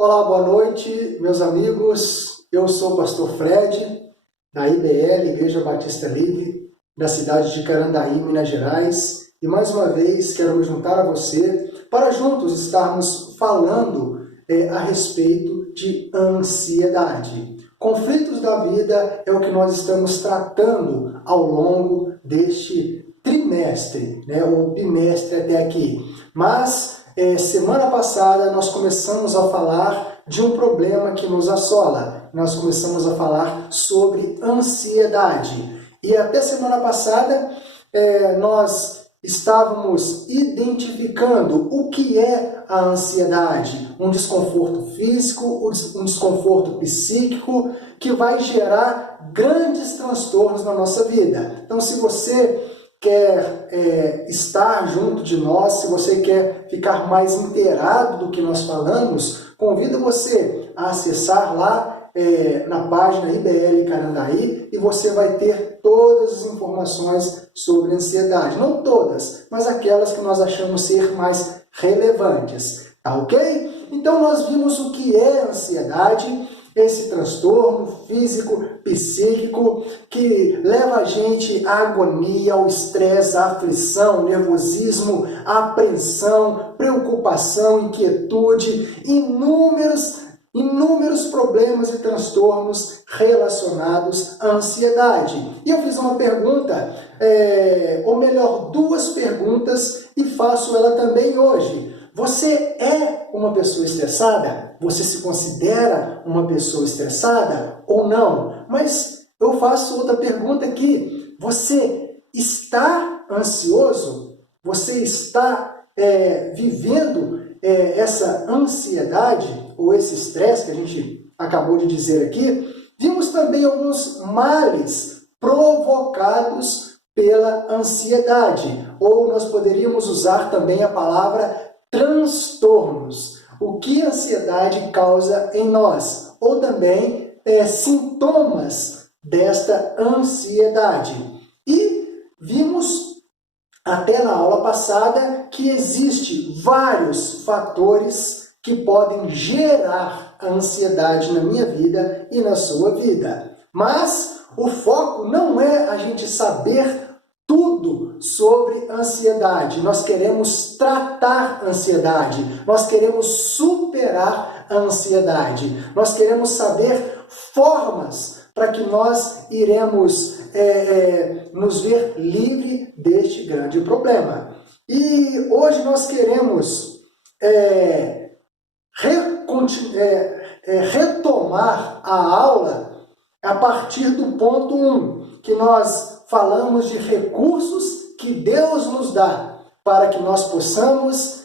Olá, boa noite, meus amigos. Eu sou o pastor Fred, da IBL, Igreja Batista Livre, da cidade de Carandaí, Minas Gerais. E mais uma vez quero me juntar a você para juntos estarmos falando a respeito de ansiedade. Conflitos da vida é o que nós estamos tratando ao longo deste trimestre, ou bimestre até aqui. Mas semana passada nós começamos a falar de um problema que nos assola. Nós começamos a falar sobre ansiedade. E até semana passada nós estávamos identificando o que é a ansiedade. Um desconforto físico, um desconforto psíquico que vai gerar grandes transtornos na nossa vida. Então, se você quer estar junto de nós, se você quer ficar mais inteirado do que nós falamos, convido você a acessar lá na página IBL Carandaí e você vai ter todas as informações sobre ansiedade. Não todas, mas aquelas que nós achamos ser mais relevantes. Tá ok? Então nós vimos o que é ansiedade, esse transtorno físico, psíquico, que leva a gente à agonia, ao estresse, à aflição, nervosismo, à apreensão, preocupação, inquietude, inúmeros problemas e transtornos relacionados à ansiedade. E eu fiz uma pergunta, ou melhor, duas perguntas, e faço ela também hoje. Você é uma pessoa estressada? Você se considera uma pessoa estressada ou não? Mas eu faço outra pergunta aqui. Você está ansioso? Você está vivendo essa ansiedade ou esse estresse que a gente acabou de dizer aqui? Vimos também alguns males provocados pela ansiedade. Ou nós poderíamos usar também a palavra transtornos, o que a ansiedade causa em nós, ou também sintomas desta ansiedade. E vimos até na aula passada que existem vários fatores que podem gerar a ansiedade na minha vida e na sua vida. Mas o foco não é a gente saber tudo sobre ansiedade. Nós queremos tratar a ansiedade. Nós queremos superar a ansiedade. Nós queremos saber formas para que nós iremos nos ver livre deste grande problema. E hoje nós queremos retomar a aula a partir do ponto 1, que nós falamos de recursos que Deus nos dá para que nós possamos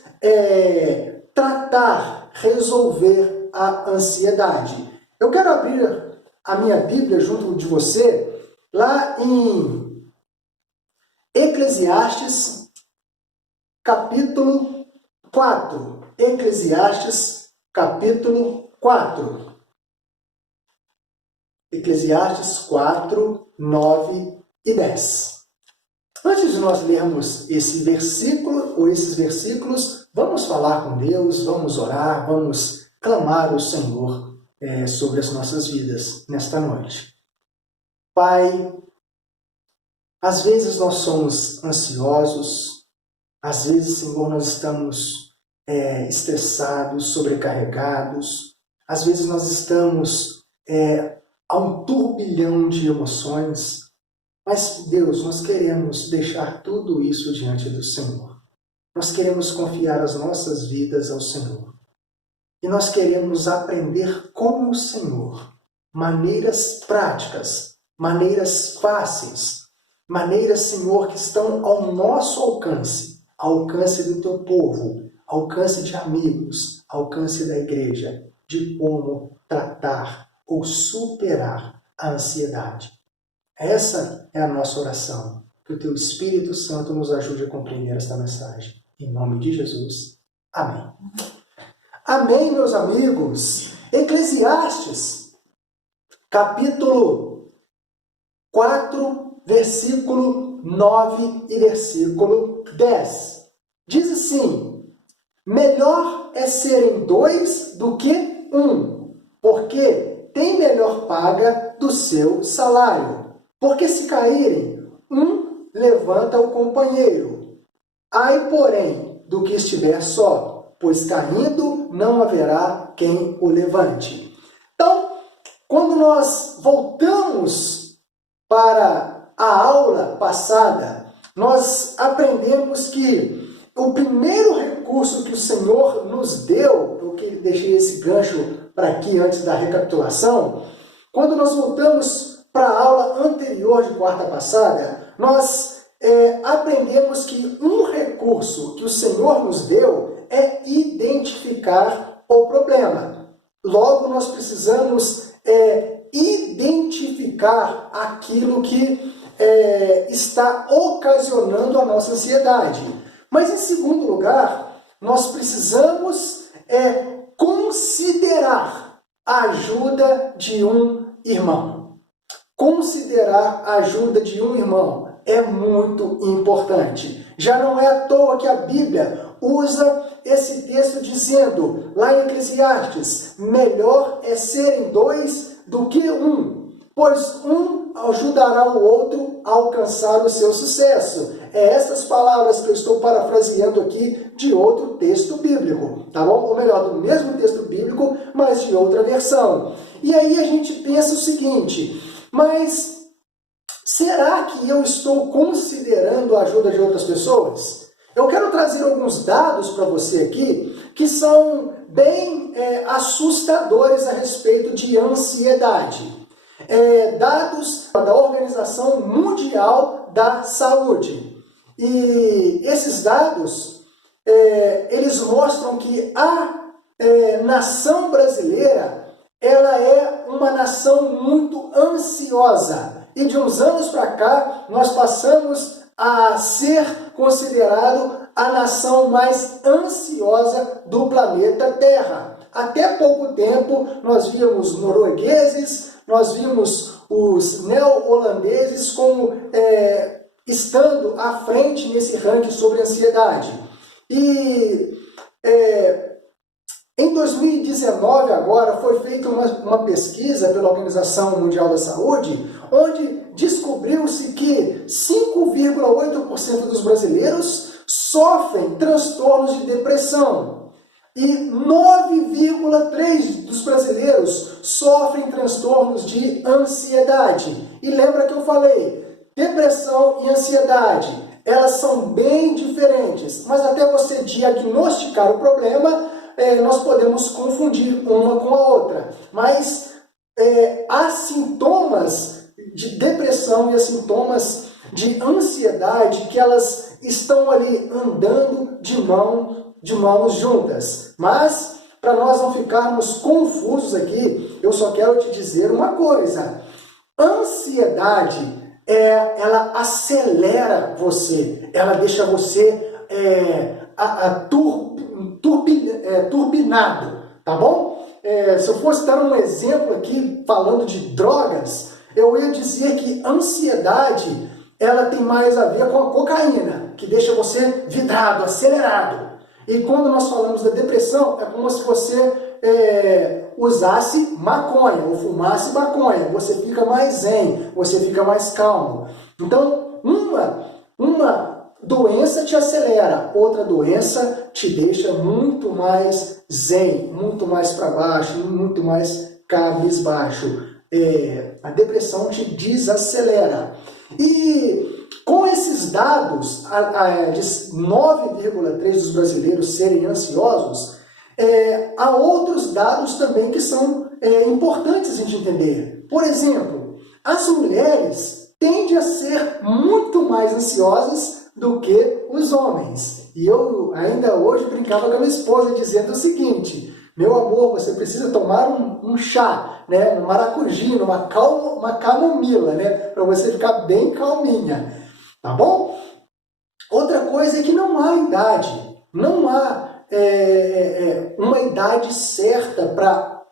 tratar, resolver a ansiedade. Eu quero abrir a minha Bíblia junto de você, lá em Eclesiastes, capítulo 4. Eclesiastes, capítulo 4. Eclesiastes 4, 9 e 10. Antes de nós lermos esse versículo ou esses versículos, vamos falar com Deus, vamos orar, vamos clamar ao Senhor sobre as nossas vidas nesta noite. Pai, às vezes nós somos ansiosos, às vezes, Senhor, nós estamos estressados, sobrecarregados, às vezes nós estamos a um turbilhão de emoções. Mas, Deus, nós queremos deixar tudo isso diante do Senhor. Nós queremos confiar as nossas vidas ao Senhor. E nós queremos aprender com o Senhor maneiras práticas, maneiras fáceis, maneiras, Senhor, que estão ao nosso alcance do Teu povo, alcance de amigos, alcance da igreja, de como tratar ou superar a ansiedade. Essa é a nossa oração. Que o Teu Espírito Santo nos ajude a compreender esta mensagem. Em nome de Jesus. Amém. Amém, meus amigos. Eclesiastes, capítulo 4, versículo 9 e versículo 10. Diz assim: melhor é serem dois do que porque tem melhor paga do seu salário. Porque se caírem, levanta o companheiro. Ai, porém, do que estiver só, pois caindo não haverá quem o levante. Então, quando nós voltamos para a aula passada, nós aprendemos que o primeiro recurso que o Senhor nos deu, porque deixei esse gancho para aqui antes da recapitulação, quando nós voltamos para a aula anterior de quarta passada, nós aprendemos que um recurso que o Senhor nos deu é identificar o problema. Logo, nós precisamos identificar aquilo que está ocasionando a nossa ansiedade. Mas, em segundo lugar, nós precisamos considerar a ajuda de um irmão. Considerar a ajuda de um irmão é muito importante. Já não é à toa que a Bíblia usa esse texto dizendo, lá em Eclesiastes, melhor é serem dois do que um, pois um ajudará o outro a alcançar o seu sucesso. É essas palavras que eu estou parafraseando aqui de outro texto bíblico, tá bom? Ou melhor, do mesmo texto bíblico, mas de outra versão. E aí a gente pensa o seguinte, mas será que eu estou considerando a ajuda de outras pessoas? Eu quero trazer alguns dados para você aqui que são bem assustadores a respeito de ansiedade. Dados da Organização Mundial da Saúde. E esses dados, eles mostram que a nação brasileira, ela é uma nação muito ansiosa. E de uns anos para cá, nós passamos a ser considerado a nação mais ansiosa do planeta Terra. Até pouco tempo, nós víamos noruegueses, nós vimos os neo-holandeses como estando à frente nesse ranking sobre ansiedade. E em 2019, agora, foi feita uma pesquisa pela Organização Mundial da Saúde, onde descobriu-se que 5,8% dos brasileiros sofrem transtornos de depressão e 9,3% dos brasileiros sofrem transtornos de ansiedade. E lembra que eu falei, depressão e ansiedade, elas são bem diferentes, mas até você diagnosticar o problema, nós podemos confundir uma com a outra. Mas há sintomas de depressão e há sintomas de ansiedade que elas estão ali andando de mãos juntas. Mas, para nós não ficarmos confusos aqui, eu só quero te dizer uma coisa. Ansiedade, ela acelera você, ela deixa você turbinado, tá bom? Se eu fosse dar um exemplo aqui, falando de drogas, eu ia dizer que ansiedade, ela tem mais a ver com a cocaína, que deixa você vidrado, acelerado. E quando nós falamos da depressão, é como se você usasse maconha, ou fumasse maconha. Você fica mais zen, você fica mais calmo. Então, uma doença te acelera, outra doença te deixa muito mais zen, muito mais para baixo, muito mais cabisbaixo. A depressão te desacelera. E com esses dados de 9,3% dos brasileiros serem ansiosos, há outros dados também que são importantes a gente entender. Por exemplo, as mulheres tendem a ser muito mais ansiosas do que os homens. E eu ainda hoje brincava com a minha esposa dizendo o seguinte, meu amor, você precisa tomar um chá, né, um maracujá, uma camomila, né, para você ficar bem calminha. Tá bom? Outra coisa é que não há idade. Não há uma idade certa para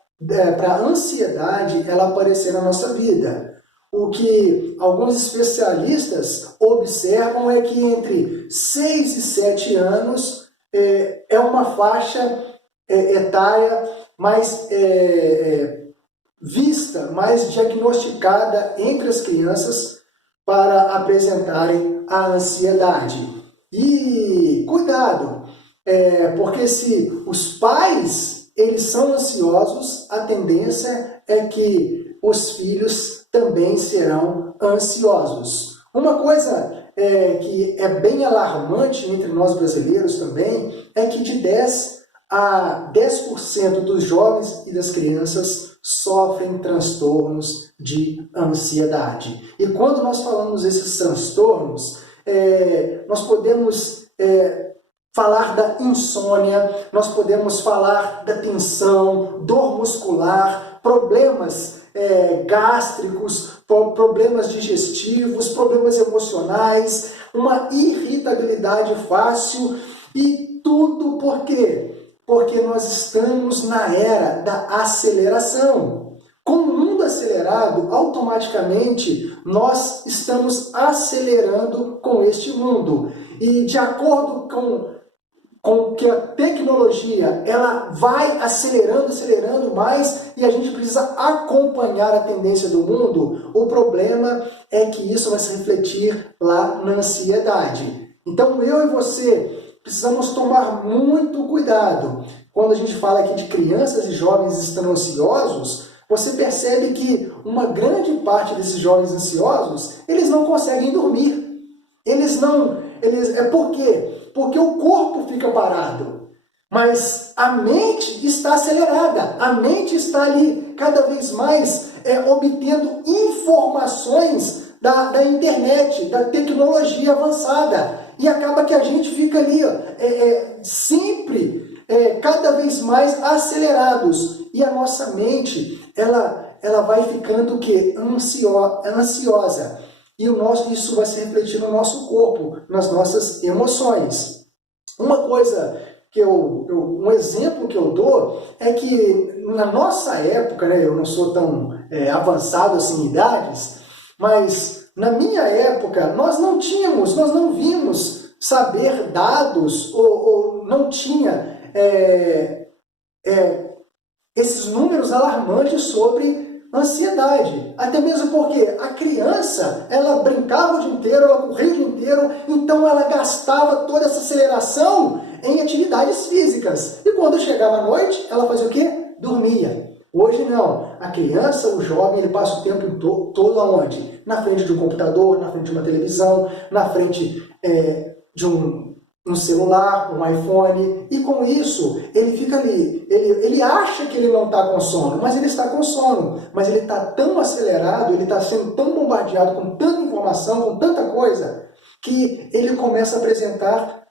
a ansiedade ela aparecer na nossa vida. O que alguns especialistas observam é que entre 6 e 7 anos é uma faixa etária mais vista, mais diagnosticada entre as crianças para apresentarem a ansiedade. E cuidado, porque se os pais eles são ansiosos, a tendência é que os filhos também serão ansiosos. Uma coisa que é bem alarmante entre nós brasileiros também é que de 10 a 10% dos jovens e das crianças sofrem transtornos de ansiedade. E quando nós falamos esses transtornos, nós podemos falar da insônia, nós podemos falar da tensão, dor muscular, problemas gástricos, problemas digestivos, problemas emocionais, uma irritabilidade fácil, e tudo por quê? Porque nós estamos na era da aceleração. Com o mundo acelerado, automaticamente nós estamos acelerando com este mundo. E de acordo com que a tecnologia ela vai acelerando mais, e a gente precisa acompanhar a tendência do mundo, o problema é que isso vai se refletir lá na ansiedade. Então eu e você precisamos tomar muito cuidado. Quando a gente fala aqui de crianças e jovens estando ansiosos, você percebe que uma grande parte desses jovens ansiosos, eles não conseguem dormir. Por quê? Porque o corpo fica parado, mas a mente está acelerada, a mente está ali cada vez mais obtendo informações da internet, da tecnologia avançada, e acaba que a gente fica ali sempre cada vez mais acelerados, e a nossa mente ela vai ficando o quê? Ansiosa. E isso vai se refletir no nosso corpo, nas nossas emoções. Uma coisa um exemplo que eu dou é que na nossa época, eu não sou tão avançado assim em idades, mas na minha época nós não vimos saber dados ou não tinha esses números alarmantes sobre ansiedade, até mesmo porque a criança, ela brincava o dia inteiro, ela corria o dia inteiro, então ela gastava toda essa aceleração em atividades físicas. E quando chegava à noite, ela fazia o quê? Dormia. Hoje não. A criança, o jovem, ele passa o tempo todo aonde? Na frente de um computador, na frente de uma televisão, na frente de um celular, um iPhone, e com isso ele fica ali, ele acha que ele não está com sono, mas ele está com sono, mas ele está tão acelerado, ele está sendo tão bombardeado com tanta informação, com tanta coisa, que ele começa a apresentar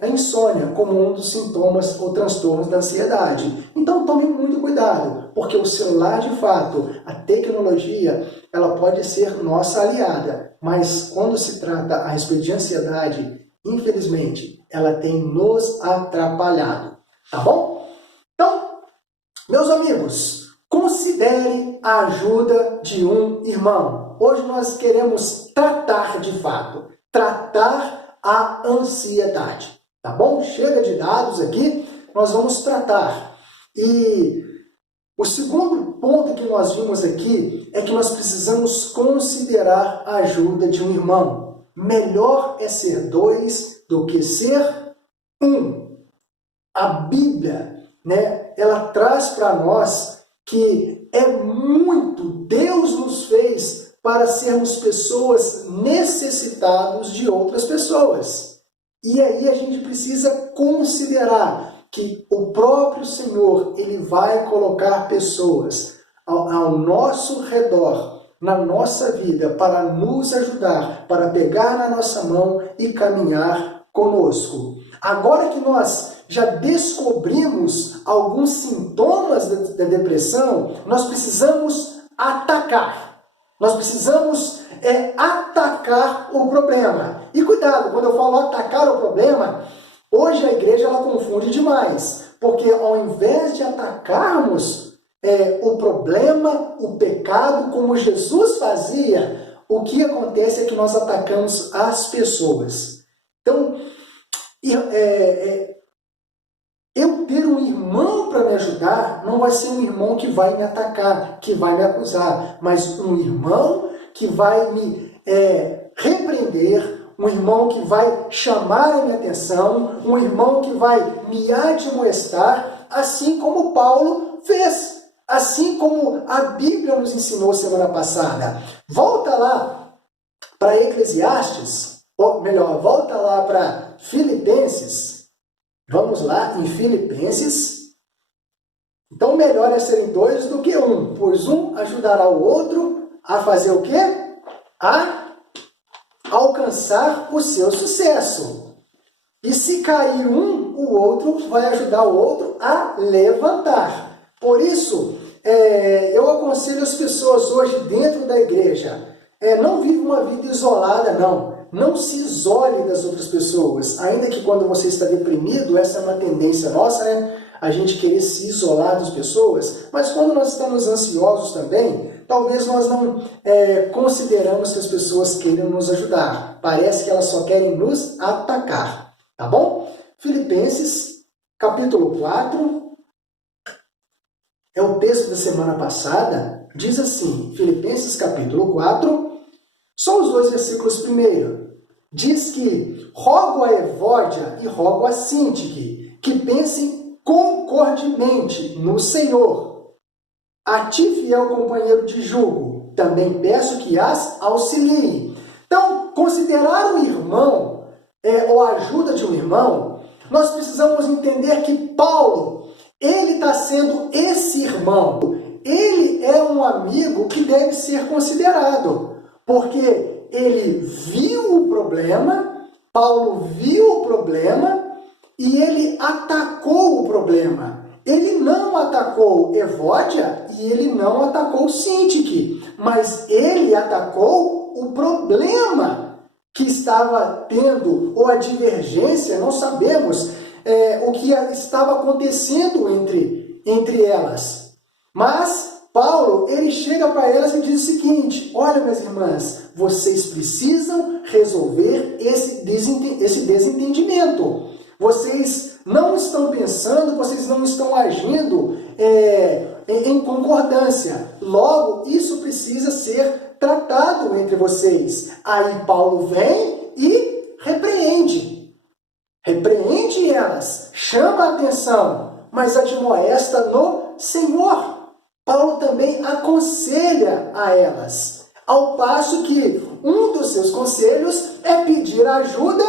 a insônia como um dos sintomas ou transtornos da ansiedade. Então tome muito cuidado, porque o celular, de fato, a tecnologia, ela pode ser nossa aliada, mas quando se trata a respeito de ansiedade, infelizmente, ela tem nos atrapalhado, tá bom? Então, meus amigos, considere a ajuda de um irmão. Hoje nós queremos tratar de fato, tratar a ansiedade, tá bom? Chega de dados aqui, nós vamos tratar. E o segundo ponto que nós vimos aqui é que nós precisamos considerar a ajuda de um irmão. Melhor é ser dois do que ser um. A Bíblia, ela traz para nós que Deus nos fez para sermos pessoas necessitadas de outras pessoas. E aí a gente precisa considerar que o próprio Senhor, ele vai colocar pessoas ao nosso redor, na nossa vida, para nos ajudar, para pegar na nossa mão e caminhar conosco. Agora que nós já descobrimos alguns sintomas da depressão, nós precisamos atacar. Nós precisamos atacar o problema. E cuidado, quando eu falo atacar o problema, hoje a igreja ela confunde demais. Porque ao invés de atacarmos o problema, o pecado, como Jesus fazia, o que acontece é que nós atacamos as pessoas. Então, eu ter um irmão ajudar não vai ser um irmão que vai me atacar, que vai me acusar, mas um irmão que vai me repreender, um irmão que vai chamar a minha atenção, um irmão que vai me admoestar, assim como Paulo fez, assim como a Bíblia nos ensinou semana passada. Volta lá para Eclesiastes, ou melhor, volta lá para Filipenses. Vamos lá em Filipenses. Então, melhor é serem dois do que um, pois um ajudará o outro a fazer o quê? A alcançar o seu sucesso. E se cair um, o outro vai ajudar o outro a levantar. Por isso, eu aconselho as pessoas hoje dentro da igreja, não vive uma vida isolada, não. Não se isole das outras pessoas. Ainda que quando você está deprimido, essa é uma tendência nossa, né? A gente querer se isolar das pessoas. Mas quando nós estamos ansiosos também, talvez nós não consideramos que as pessoas queiram nos ajudar. Parece que elas só querem nos atacar. Tá bom? Filipenses, capítulo 4, é o texto da semana passada, diz assim, Filipenses capítulo 4, só os 2 versículos primeiro. Diz que rogo a Evódia e rogo a Síntique que pensem concordemente no Senhor. A ti, fiel companheiro de jugo, também peço que as auxilie. Então, considerar um irmão ou a ajuda de um irmão, nós precisamos entender que Paulo, ele está sendo esse irmão. Ele é um amigo que deve ser considerado, porque ele viu o problema, Paulo viu o problema e ele atacou o problema. Ele não atacou Evódia e ele não atacou Síntique, mas ele atacou o problema que estava tendo, ou a divergência, não sabemos o que estava acontecendo entre elas. Mas Paulo, ele chega para elas e diz o seguinte, olha, minhas irmãs, vocês precisam resolver esse desentendimento. Vocês não estão pensando, vocês não estão agindo em concordância. Logo, isso precisa ser tratado entre vocês. Aí Paulo vem e repreende. Repreende elas, chama a atenção, mas admoesta no Senhor. Paulo também aconselha a elas, ao passo que um dos seus conselhos é pedir a ajuda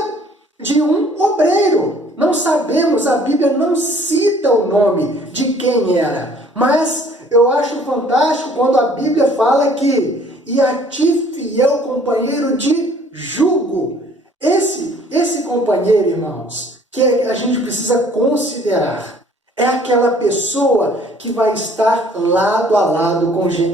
de um obreiro. Não sabemos, a Bíblia não cita o nome de quem era, mas eu acho fantástico quando a Bíblia fala que e a ti, fiel companheiro de jugo. Esse companheiro, irmãos, que a gente precisa considerar, é aquela pessoa que vai estar lado a lado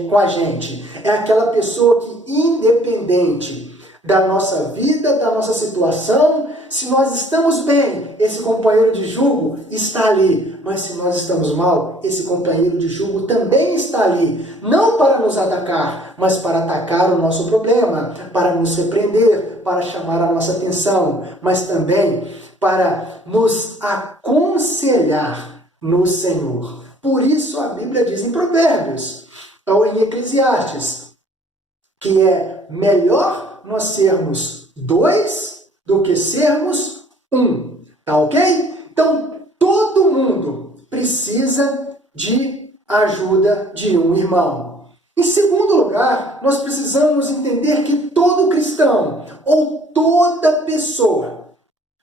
com a gente. É aquela pessoa que, independente da nossa vida, da nossa situação, se nós estamos bem, esse companheiro de jugo está ali. Mas se nós estamos mal, esse companheiro de jugo também está ali. Não para nos atacar, mas para atacar o nosso problema, para nos repreender, para chamar a nossa atenção, mas também para nos aconselhar no Senhor. Por isso a Bíblia diz em Provérbios, ou em Eclesiastes, que é melhor nós sermos dois do que sermos um. Tá ok? Então, todo mundo precisa de ajuda de um irmão. Em segundo lugar, nós precisamos entender que todo cristão, ou toda pessoa,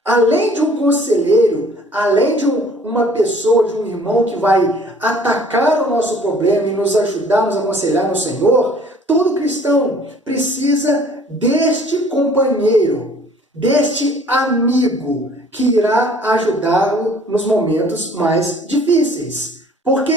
além de um conselheiro, além de uma pessoa, de um irmão que vai atacar o nosso problema e nos ajudar, nos aconselhar no Senhor, todo cristão precisa deste companheiro, deste amigo que irá ajudá-lo nos momentos mais difíceis. Porque,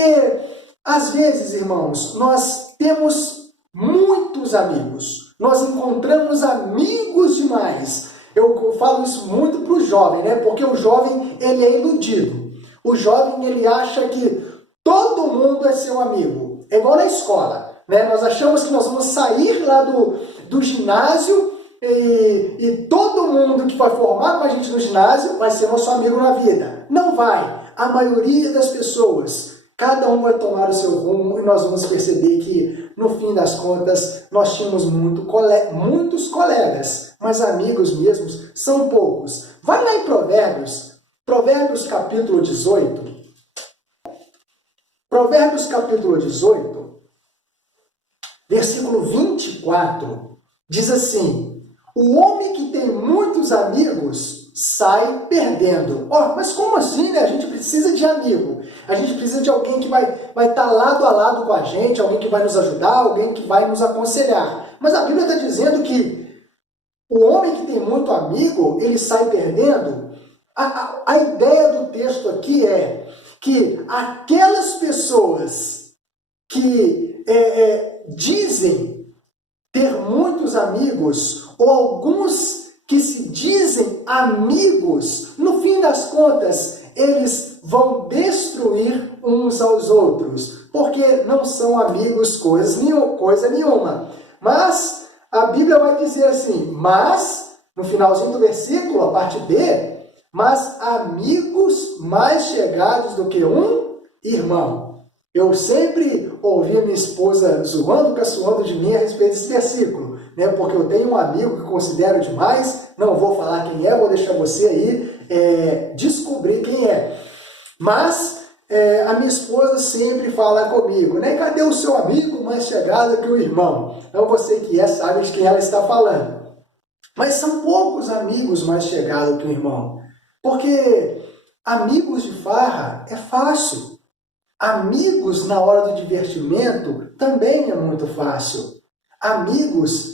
às vezes, irmãos, nós temos muitos amigos, nós encontramos amigos demais. Eu falo isso muito para o jovem, né? Porque o jovem, ele é iludido. O jovem, ele acha que todo mundo é seu amigo. É igual na escola, né? Nós achamos que nós vamos sair lá do ginásio e todo mundo que vai formar com a gente no ginásio vai ser nosso amigo na vida. Não vai. A maioria das pessoas cada um vai tomar o seu rumo e nós vamos perceber que, no fim das contas, nós tínhamos muitos colegas, mas amigos mesmos são poucos. Vai lá em Provérbios capítulo 18. Provérbios capítulo 18, versículo 24, diz assim: o homem que tem muitos amigos sai perdendo. Mas como assim, né? A gente precisa de amigo. A gente precisa de alguém que vai estar lado a lado com a gente, alguém que vai nos ajudar, alguém que vai nos aconselhar. Mas a Bíblia está dizendo que o homem que tem muito amigo, ele sai perdendo. A ideia do texto aqui é que aquelas pessoas que dizem ter muitos amigos, ou alguns que se dizem amigos, no fim das contas, eles vão destruir uns aos outros, porque não são amigos coisa nenhuma. Mas a Bíblia vai dizer assim, no finalzinho do versículo, a parte B, mas amigos mais chegados do que um irmão. Eu sempre ouvi a minha esposa zoando, caçoando de mim a respeito desse versículo, né? Porque eu tenho um amigo que considero demais, não vou falar quem é, vou deixar você aí descobrir quem é. Mas a minha esposa sempre fala comigo, né? Cadê o seu amigo mais chegado que o irmão? Então você que sabe de quem ela está falando. Mas são poucos amigos mais chegados que o irmão. Porque amigos de farra é fácil. Amigos na hora do divertimento também é muito fácil. Amigos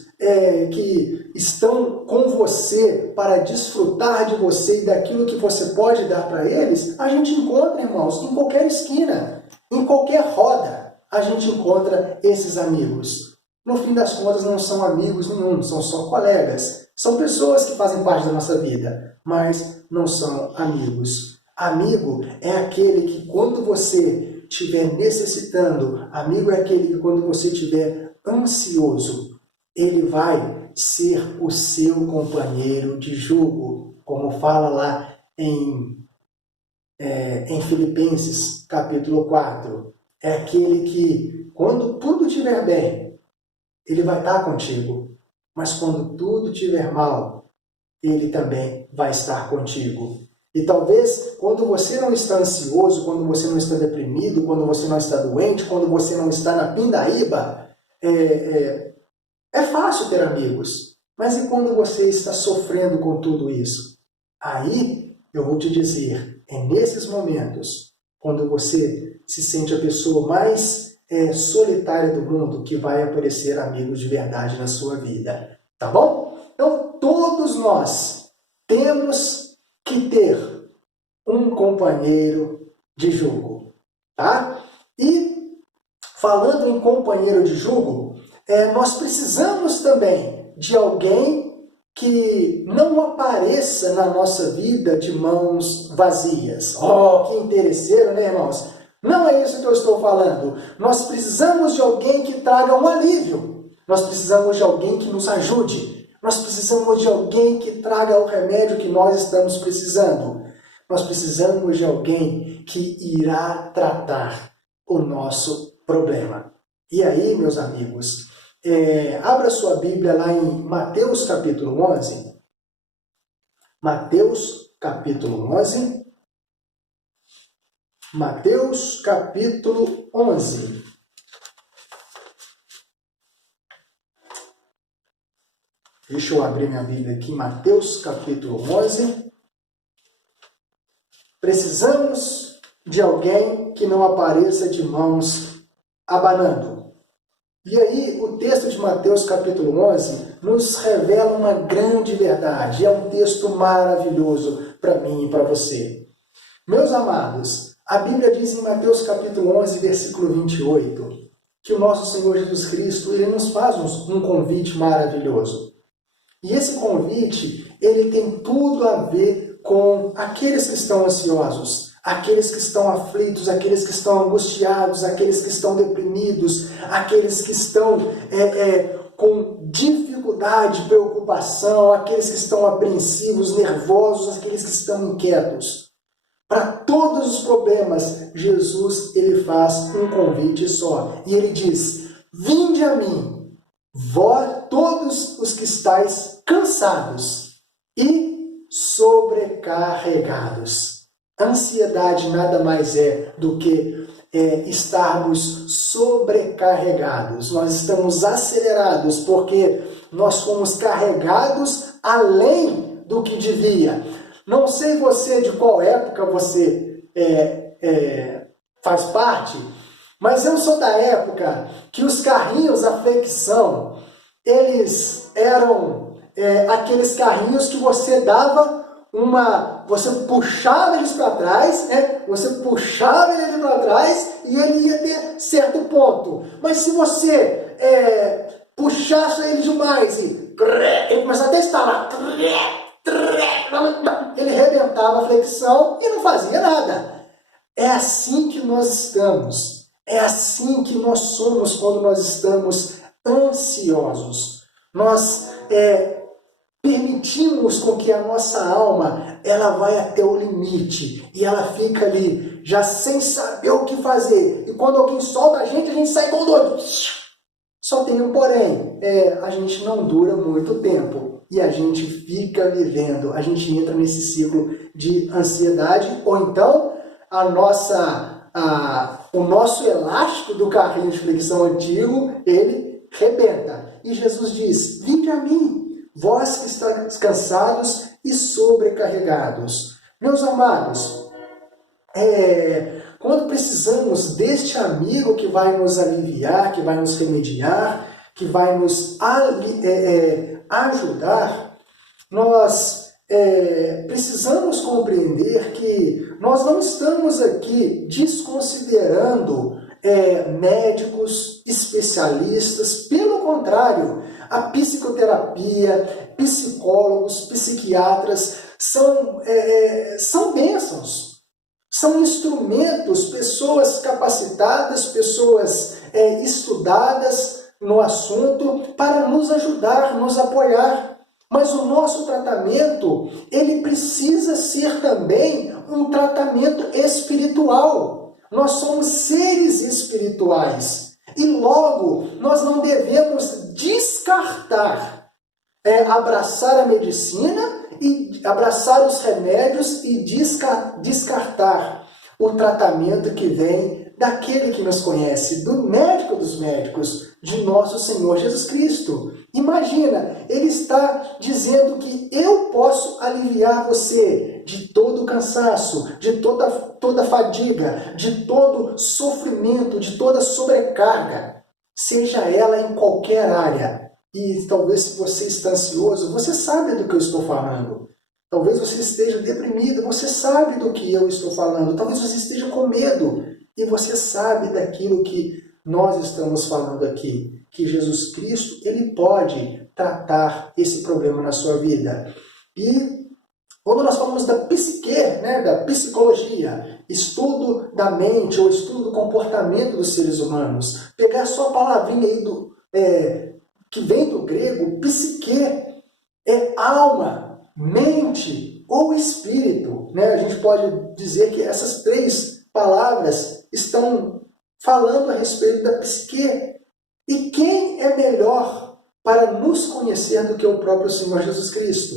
que estão com você para desfrutar de você e daquilo que você pode dar para eles, a gente encontra, irmãos, em qualquer esquina, em qualquer roda, a gente encontra esses amigos. No fim das contas, não são amigos nenhum, são só colegas. São pessoas que fazem parte da nossa vida, mas não são amigos. Amigo é aquele que quando você estiver necessitando, amigo é aquele que quando você estiver ansioso, ele vai ser o seu companheiro de jugo, como fala lá em Filipenses capítulo 4. É aquele que quando tudo estiver bem, ele vai estar contigo. Mas quando tudo estiver mal, ele também vai estar contigo. E talvez quando você não está ansioso, quando você não está deprimido, quando você não está doente, quando você não está na pindaíba, é fácil ter amigos. Mas e quando você está sofrendo com tudo isso? Aí eu vou te dizer, é nesses momentos, quando você se sente a pessoa mais solitária do mundo, que vai aparecer amigos de verdade na sua vida. Tá bom? Então, todos nós temos que ter um companheiro de jugo. Tá? E, falando em companheiro de jugo, nós precisamos também de alguém que não apareça na nossa vida de mãos vazias. Que interesseiro, né, irmãos? Não é isso que eu estou falando. Nós precisamos de alguém que traga um alívio. Nós precisamos de alguém que nos ajude. Nós precisamos de alguém que traga o remédio que nós estamos precisando. Nós precisamos de alguém que irá tratar o nosso problema. E aí, meus amigos, abra sua Bíblia lá em Mateus capítulo 11. Mateus capítulo 11. Mateus capítulo 11. Deixa eu abrir minha Bíblia aqui, Mateus capítulo 11. Precisamos de alguém que não apareça de mãos abanando. E aí, o texto de Mateus capítulo 11 nos revela uma grande verdade. É um texto maravilhoso para mim e para você. Meus amados, a Bíblia diz em Mateus capítulo 11, versículo 28, que o nosso Senhor Jesus Cristo, ele nos faz um convite maravilhoso. E esse convite, ele tem tudo a ver com aqueles que estão ansiosos, aqueles que estão aflitos, aqueles que estão angustiados, aqueles que estão deprimidos, aqueles que estão com dificuldade, preocupação, aqueles que estão apreensivos, nervosos, aqueles que estão inquietos. Para todos os problemas, Jesus ele faz um convite só. E ele diz: vinde a mim, vós todos os que estáis cansados e sobrecarregados. Ansiedade nada mais é do que estarmos sobrecarregados. Nós estamos acelerados porque nós fomos carregados além do que devia. Não sei você de qual época você faz parte, mas eu sou da época que os carrinhos à flexão, eles eram aqueles carrinhos que você dava você puxava eles para trás, e ele ia ter certo ponto. Mas se você puxasse ele demais e ele começava até a estalar, ele rebentava a flexão e não fazia nada. É assim que nós estamos. É assim que nós somos quando nós estamos ansiosos. Nós permitimos com que a nossa alma ela vai até o limite e ela fica ali já sem saber o que fazer. E quando alguém solta a gente sai igual doido. Só tem um porém, a gente não dura muito tempo e a gente fica vivendo, a gente entra nesse ciclo de ansiedade, ou então o nosso elástico do carrinho de flexão antigo, ele rebenta. E Jesus diz: vinde a mim, vós que estáis cansados e sobrecarregados. Meus amados, quando precisamos deste amigo que vai nos aliviar, que vai nos remediar, que vai nos ajudar, nós precisamos compreender que nós não estamos aqui desconsiderando médicos, especialistas. Pelo contrário, a psicoterapia, psicólogos, psiquiatras são bênçãos. São instrumentos, pessoas capacitadas, pessoas estudadas no assunto para nos ajudar, nos apoiar. Mas o nosso tratamento, ele precisa ser também um tratamento espiritual. Nós somos seres espirituais. E logo, nós não devemos descartar, abraçar a medicina e abraçar os remédios e descartar o tratamento que vem daquele que nos conhece, do médico dos médicos, de nosso Senhor Jesus Cristo. Imagina, ele está dizendo que eu posso aliviar você de todo cansaço, de toda fadiga, de todo sofrimento, de toda sobrecarga, seja ela em qualquer área. E talvez se você está ansioso, você sabe do que eu estou falando. Talvez você esteja deprimido, você sabe do que eu estou falando. Talvez você esteja com medo e você sabe daquilo que nós estamos falando aqui. Que Jesus Cristo, ele pode tratar esse problema na sua vida. E quando nós falamos da psique, da psicologia, estudo da mente ou estudo do comportamento dos seres humanos, pegar só a palavrinha aí que vem do grego, psique, é alma, mente ou espírito. A gente pode dizer que essas três palavras estão falando a respeito da psique. E quem é melhor para nos conhecer do que o próprio Senhor Jesus Cristo?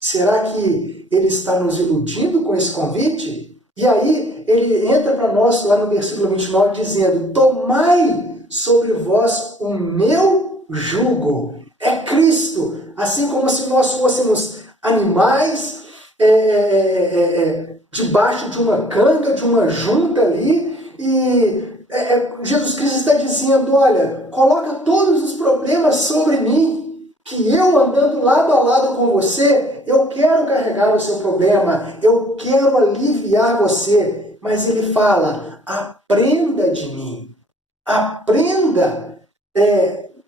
Será que ele está nos iludindo com esse convite? E aí ele entra para nós lá no versículo 29 dizendo: tomai sobre vós o meu jugo. É Cristo. Assim como se nós fôssemos animais debaixo de uma canga, de uma junta ali, e Jesus Cristo está dizendo: olha, coloca todos os problemas sobre mim, que eu andando lado a lado com você, eu quero carregar o seu problema, eu quero aliviar você. Mas ele fala: aprenda de mim, aprenda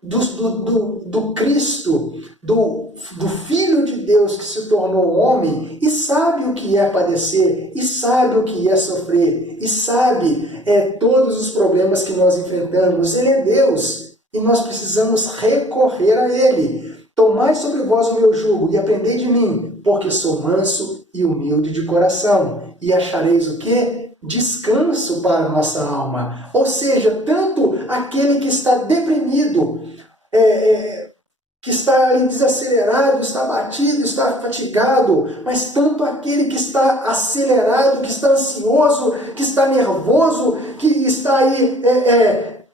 do Cristo, do Filho de Deus que se tornou homem e sabe o que é padecer, e sabe o que é sofrer, e sabe todos os problemas que nós enfrentamos. Ele é Deus e nós precisamos recorrer a Ele. Tomai sobre vós o meu jugo e aprendei de mim, porque sou manso e humilde de coração, e achareis o quê? Descanso para a nossa alma. Ou seja, tanto aquele que está deprimido, que está ali desacelerado, está abatido, está fatigado, mas tanto aquele que está acelerado, que está ansioso, que está nervoso, que está aí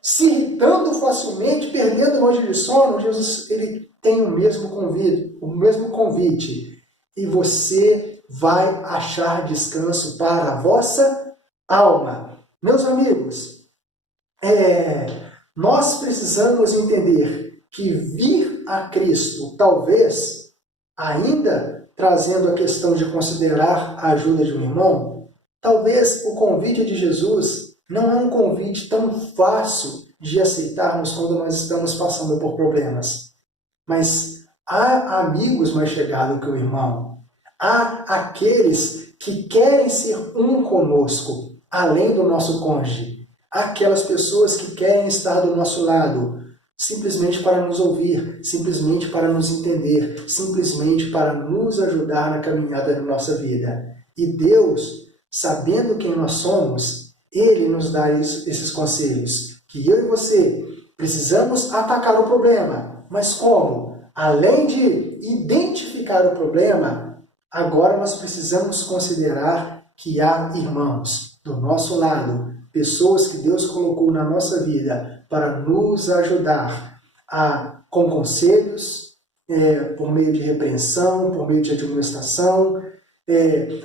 se irritando facilmente, perdendo noite de sono, Jesus ele tem o mesmo convite. E você vai achar descanso para a vossa alma. Meus amigos, nós precisamos entender que vir a Cristo, talvez, ainda trazendo a questão de considerar a ajuda de um irmão, talvez o convite de Jesus não é um convite tão fácil de aceitarmos quando nós estamos passando por problemas. Mas há amigos mais chegados que o irmão. Há aqueles que querem ser um conosco, além do nosso cônjuge. Há aquelas pessoas que querem estar do nosso lado, simplesmente para nos ouvir, simplesmente para nos entender, simplesmente para nos ajudar na caminhada da nossa vida. E Deus, sabendo quem nós somos, Ele nos dá esses conselhos, que eu e você precisamos atacar o problema. Mas como? Além de identificar o problema, agora nós precisamos considerar que há irmãos do nosso lado, pessoas que Deus colocou na nossa vida para nos ajudar com conselhos, por meio de repreensão, por meio de admoestação.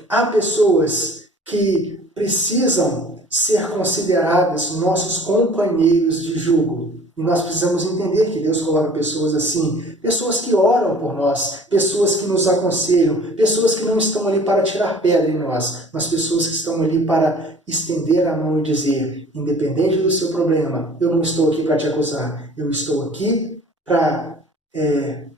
Há pessoas que precisam ser consideradas nossos companheiros de jugo. E nós precisamos entender que Deus coloca pessoas assim, pessoas que oram por nós, pessoas que nos aconselham, pessoas que não estão ali para tirar pedra em nós, mas pessoas que estão ali para estender a mão e dizer, independente do seu problema, eu não estou aqui para te acusar, eu estou aqui para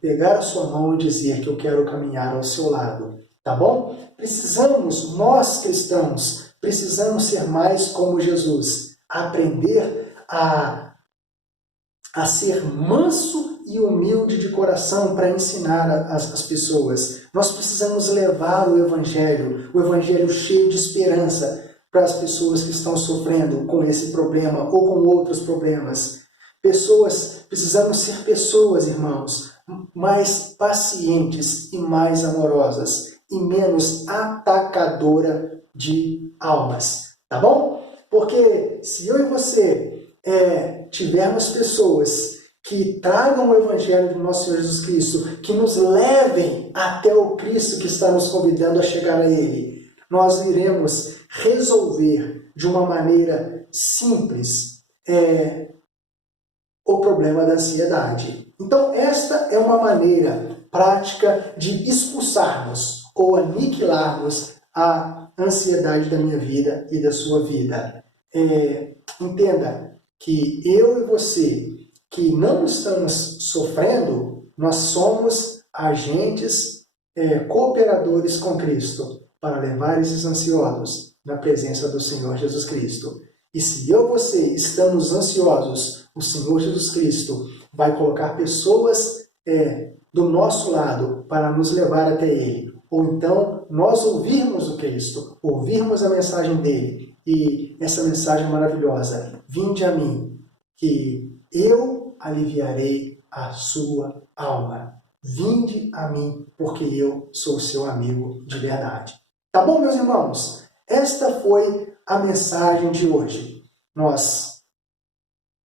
pegar a sua mão e dizer que eu quero caminhar ao seu lado, tá bom? Precisamos, nós cristãos, precisamos ser mais como Jesus, aprender a ser manso e humilde de coração para ensinar as pessoas. Nós precisamos levar o Evangelho cheio de esperança para as pessoas que estão sofrendo com esse problema ou com outros problemas. Precisamos ser pessoas, irmãos, mais pacientes e mais amorosas e menos atacadora de almas, tá bom? Porque se eu e você tivermos pessoas que tragam o Evangelho do nosso Senhor Jesus Cristo, que nos levem até o Cristo que está nos convidando a chegar a Ele, nós iremos resolver de uma maneira simples o problema da ansiedade. Então, esta é uma maneira prática de expulsarmos ou aniquilarmos a ansiedade da minha vida e da sua vida. Entenda que eu e você, que não estamos sofrendo, nós somos agentes cooperadores com Cristo para levar esses ansiosos na presença do Senhor Jesus Cristo. E se eu e você estamos ansiosos, o Senhor Jesus Cristo vai colocar pessoas do nosso lado para nos levar até Ele. Ou então, nós ouvirmos o Cristo, ouvirmos a mensagem dEle, e essa mensagem maravilhosa, vinde a mim, que eu aliviarei a sua alma. Vinde a mim, porque eu sou seu amigo de verdade. Tá bom, meus irmãos? Esta foi a mensagem de hoje. Nós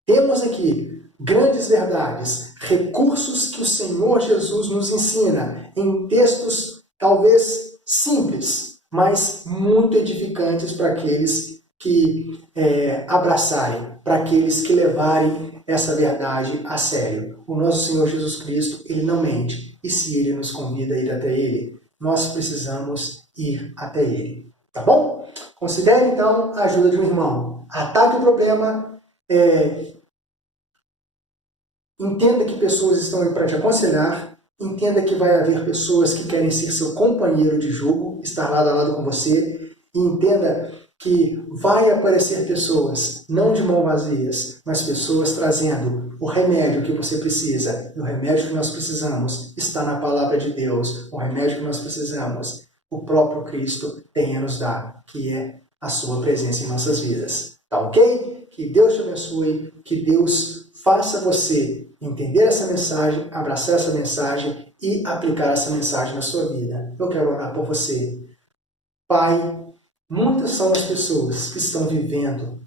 temos aqui grandes verdades, recursos que o Senhor Jesus nos ensina em textos talvez simples, mas muito edificantes para aqueles que abraçarem, para aqueles que levarem essa verdade a sério. O nosso Senhor Jesus Cristo, Ele não mente. E se Ele nos convida a ir até Ele, nós precisamos ir até Ele. Tá bom? Considere, então, a ajuda de um irmão. Ataque o problema. Entenda que pessoas estão aí para te aconselhar. Entenda que vai haver pessoas que querem ser seu companheiro de jugo, estar lado a lado com você. E entenda que vai aparecer pessoas, não de mãos vazias, mas pessoas trazendo o remédio que você precisa. E o remédio que nós precisamos está na palavra de Deus. O remédio que nós precisamos o próprio Cristo tem a nos dar, que é a sua presença em nossas vidas. Tá ok? Que Deus te abençoe, que Deus faça você entender essa mensagem, abraçar essa mensagem e aplicar essa mensagem na sua vida. Eu quero orar por você. Pai, muitas são as pessoas que estão vivendo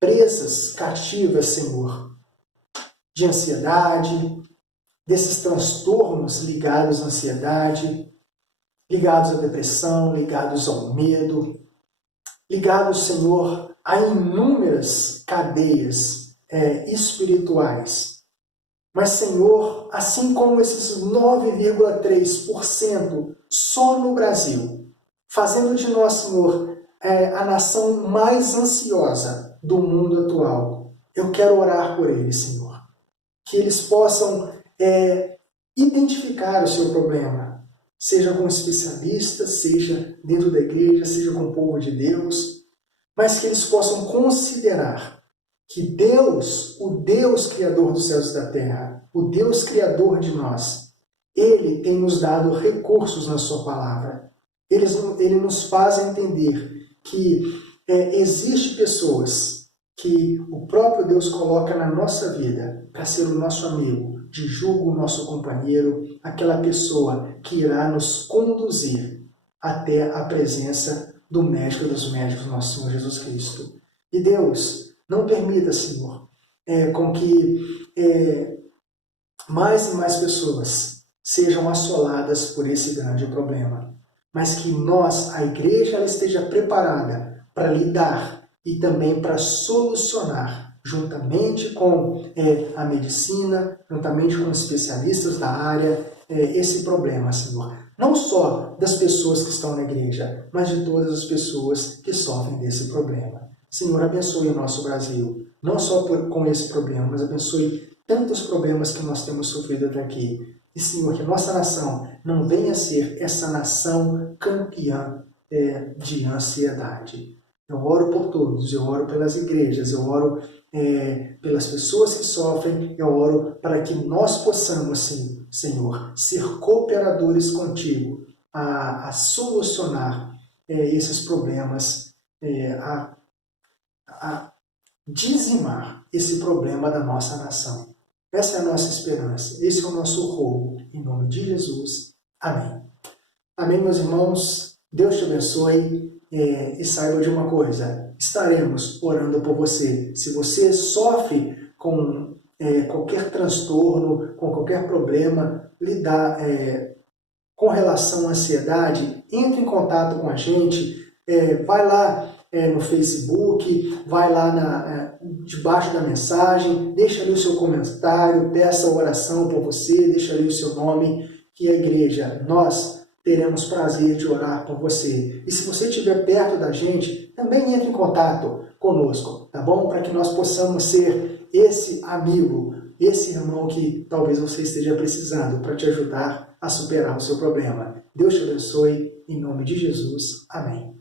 presas, cativas, Senhor, de ansiedade, desses transtornos ligados à ansiedade, ligados à depressão, ligados ao medo, ligados, Senhor, a inúmeras cadeias espirituais. Mas, Senhor, assim como esses 9,3% só no Brasil, fazendo de nós, Senhor, a nação mais ansiosa do mundo atual, eu quero orar por eles, Senhor. Que eles possam identificar o seu problema, seja com especialistas, seja dentro da igreja, seja com o povo de Deus, mas que eles possam considerar que Deus, o Deus Criador dos céus e da terra, o Deus Criador de nós, Ele tem nos dado recursos na sua palavra. Ele nos faz entender que existem pessoas que o próprio Deus coloca na nossa vida para ser o nosso amigo, de julgo o nosso companheiro, aquela pessoa que irá nos conduzir até a presença do médico dos médicos, nosso Senhor Jesus Cristo. E Deus, não permita, Senhor, com que mais e mais pessoas sejam assoladas por esse grande problema, mas que nós, a igreja, ela esteja preparada para lidar e também para solucionar, juntamente com a medicina, juntamente com os especialistas da área, esse problema, Senhor. Não só das pessoas que estão na igreja, mas de todas as pessoas que sofrem desse problema. Senhor, abençoe o nosso Brasil, não só com esse problema, mas abençoe tantos problemas que nós temos sofrido até aqui. E, Senhor, que a nossa nação não venha a ser essa nação campeã de ansiedade. Eu oro por todos, eu oro pelas igrejas, eu oro pelas pessoas que sofrem, eu oro para que nós possamos, sim, Senhor, ser cooperadores contigo a solucionar esses problemas, a dizimar esse problema da nossa nação. Essa é a nossa esperança, esse é o nosso rogo, em nome de Jesus. Amém. Amém, meus irmãos, Deus te abençoe. E saiba de uma coisa, estaremos orando por você. Se você sofre com qualquer transtorno, com qualquer problema, com relação à ansiedade, entre em contato com a gente, vai lá no Facebook, vai lá debaixo da mensagem, deixa ali o seu comentário, peça oração por você, deixa ali o seu nome, que a igreja, nós teremos prazer de orar por você. E se você estiver perto da gente, também entre em contato conosco, tá bom? Para que nós possamos ser esse amigo, esse irmão que talvez você esteja precisando para te ajudar a superar o seu problema. Deus te abençoe, em nome de Jesus. Amém.